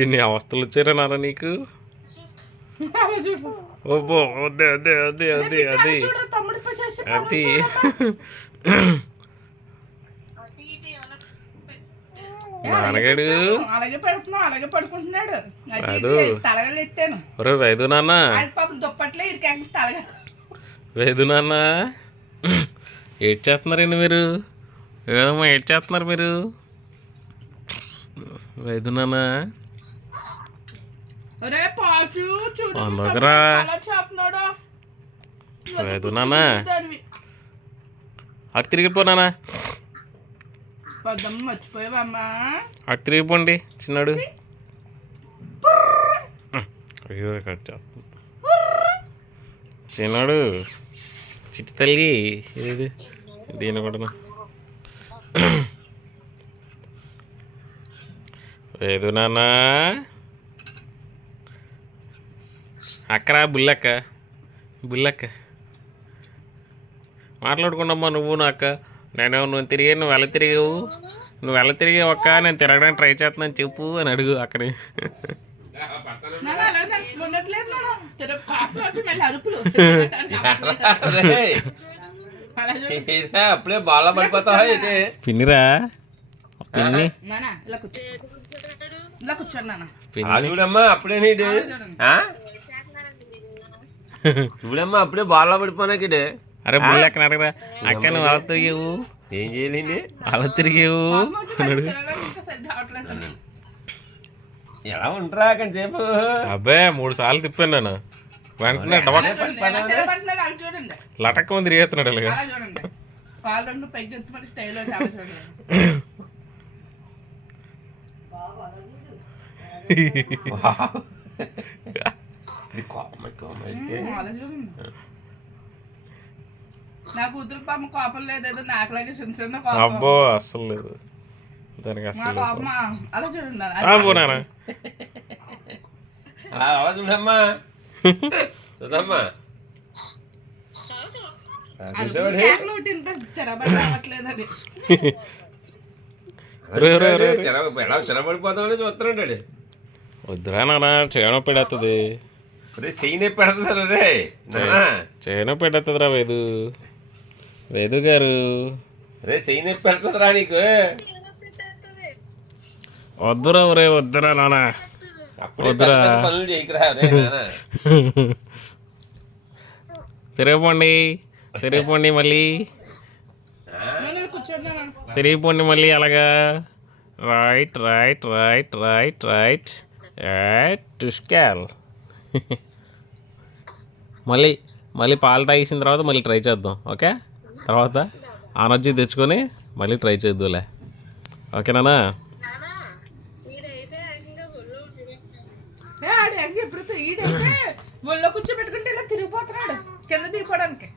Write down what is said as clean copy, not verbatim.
ఎన్ని అవస్థలు వచ్చారా నాన్న నీకు? ఓబో అదే అదే అదే అదే అదే అది నాన్నగాడు అలాగే పెడుతున్నావు, అలాగే పడుకుంటున్నాడు. తలగలెట్టాను వేదు నాన్న, దుప్పట్లే తలగ వేదు నాన్న ఏడ్ చేస్తున్నారండి మీరు? ఏదమ్మా ఏడ్ చేస్తున్నారు మీరు? వేదు నాన్న అందుకరా వేదు నాన్న అటు తిరిగిపోనా? మర్చిపోయావమ్మా? అటు తిరిగిపోండి చిన్నాడు. అయ్యో కట్ చిన్నాడు చిట్టి తల్లి ఏది దీని కూడా లేదు నాన్న. అక్కరా బుల్లక్క బుల్లక్క మాట్లాడుకున్నామ్మా నువ్వు నా అక్క. నువ్వు తిరిగి నువ్వు ఎలా తిరిగావు? నువ్వు ఎలా తిరిగావు అక్క? నేను తిరగడానికి ట్రై చేస్తున్నాను చెప్పు అని అడుగు అక్కని. అప్పుడే బాగా పడిపోతావా? పిన్నిరా పిన్ని చూడమ్మా అప్పుడే నీడు చూడమ్మా అప్పుడే బాగా పడిపోనాకిడే. అరే బుల్లెక్కని అడగరా అక్క నువ్వు అలా తిరిగావు? ఏం చేయలేండి అలా తిరిగావు ఎలా ఉంటారా కొంచెంసేపు? అబ్బే 3 సార్లు తిప్పాను నేను. వెంటనే లటక్క మంది తిరిగేస్తున్నాడు అలాగా. నా కూతురు పాప కోపం లేదేదో నాకులాగే చిన్న చిన్న అబ్బో అస్సలు లేదు దానికి అసలు అలా చూడండి. అలా చూడమ్మా చూడమ్మా తిరబడలేదని ఎలా తిరబడిపోతామని చూస్తున్నాడు. వద్దురా నాన్న చేయను పెడేస్తుంది. చెయ్యి పెడతారు రే చేయను పెడేస్తుందిరా వేదు వేదు గారు. అరే చెయ్యి పెడుతుందిరా నీకు. వద్దురా ఒరే వద్దురా నాన్న వద్దురా. పనులు చేయకురా తిరిగిపోండి తిరిగిపోండి మళ్ళీ తిరిగిపోండి మళ్ళీ అలాగా. Right right right right right to స్కాల్. మళ్ళీ మళ్ళీ పాలు తాగేసిన తర్వాత మళ్ళీ ట్రై చేద్దాం. ఓకే తర్వాత ఎనర్జీ తెచ్చుకొని మళ్ళీ ట్రై చేద్దాంలే. ఓకేనా? ఒళ్ళో కూర్చోబెట్టుకుంటే ఇలా తిరిగిపోతున్నాడు కింద దిగిపోవడానికి.